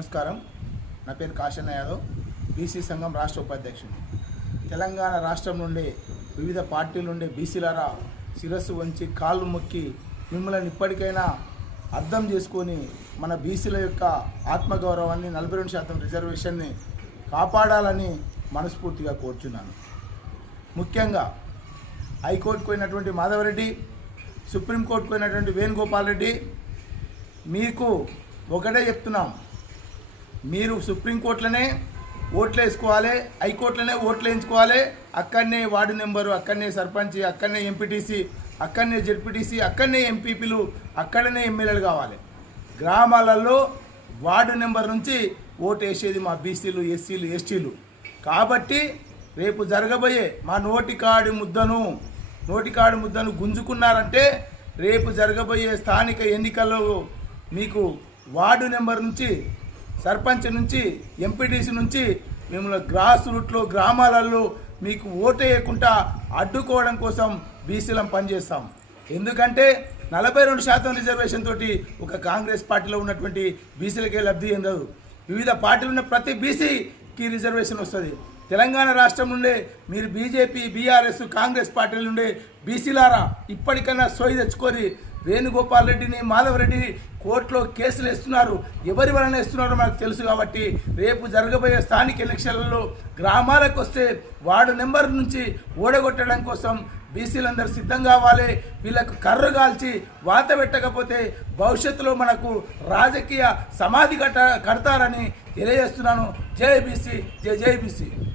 నమస్కారం. నా పేరు కాశన్న యాదవ్, బీసీ సంఘం రాష్ట్ర ఉపాధ్యక్షుడు. తెలంగాణ రాష్ట్రం నుండి వివిధ పార్టీల నుండి బీసీలారా శిరస్సు వంచి కాళ్ళు మొక్కి మిమ్మల్ని ఇప్పటికైనా అర్థం చేసుకొని మన బీసీల యొక్క ఆత్మగౌరవాన్ని 42% రిజర్వేషన్ని కాపాడాలని మనస్ఫూర్తిగా కోరుచున్నాను. ముఖ్యంగా హైకోర్టుకు పోయినటువంటి మాధవరెడ్డి, సుప్రీంకోర్టుకు పోయినటువంటి వేణుగోపాల్ రెడ్డి, మీకు ఒకటే చెప్తున్నాం, మీరు సుప్రీంకోర్టులోనే ఓట్లు వేసుకోవాలి, హైకోర్టులోనే ఓట్లు వేయించుకోవాలి. అక్కడనే వార్డు నెంబరు, అక్కడనే సర్పంచ్, అక్కడనే ఎంపీటీసీ, అక్కడనే జెడ్పీటీసీ, అక్కడనే ఎంపీపీలు, అక్కడనే ఎమ్మెల్యేలు కావాలి. గ్రామాలలో వార్డు నెంబర్ నుంచి ఓటు వేసేది మా బీసీలు, ఎస్సీలు, ఎస్టీలు. కాబట్టి రేపు జరగబోయే మా నోటికాడి ముద్దను గుంజుకున్నారంటే రేపు జరగబోయే స్థానిక ఎన్నికల్లో మీకు వార్డు నెంబర్ నుంచి, సర్పంచ్ నుంచి, ఎంపీటీసీ నుంచి మిమ్మల్ని గ్రాస్ రూట్లో గ్రామాలలో మీకు ఓటు వేయకుండా అడ్డుకోవడం కోసం బీసీలం పనిచేస్తాం. ఎందుకంటే 42% రిజర్వేషన్ తోటి ఒక కాంగ్రెస్ పార్టీలో ఉన్నటువంటి బీసీలకే లబ్ధి చెందదు. వివిధ పార్టీలు ఉన్న ప్రతి బీసీకి రిజర్వేషన్ వస్తుంది. తెలంగాణ రాష్ట్రం నుండే మీరు బీజేపీ, బీఆర్ఎస్, కాంగ్రెస్ పార్టీల నుండి బీసీలారా ఇప్పటికైనా సోయి తెచ్చుకొని వేణుగోపాల్ రెడ్డిని, మాధవరెడ్డిని కోర్టులో కేసులు వేస్తున్నారు. ఎవరి వలన వేస్తున్నారో మనకు తెలుసు. కాబట్టి రేపు జరగబోయే స్థానిక ఎలక్షన్లలో గ్రామాలకు వస్తే వార్డు నెంబర్ నుంచి ఓడగొట్టడం కోసం బీసీలందరూ సిద్ధం కావాలి. వీళ్ళకు కర్రు కాల్చి వాత పెట్టకపోతే భవిష్యత్తులో మనకు రాజకీయ సమాధి కడతారని తెలియజేస్తున్నాను. జై బీసీ, జై జై బీసీ.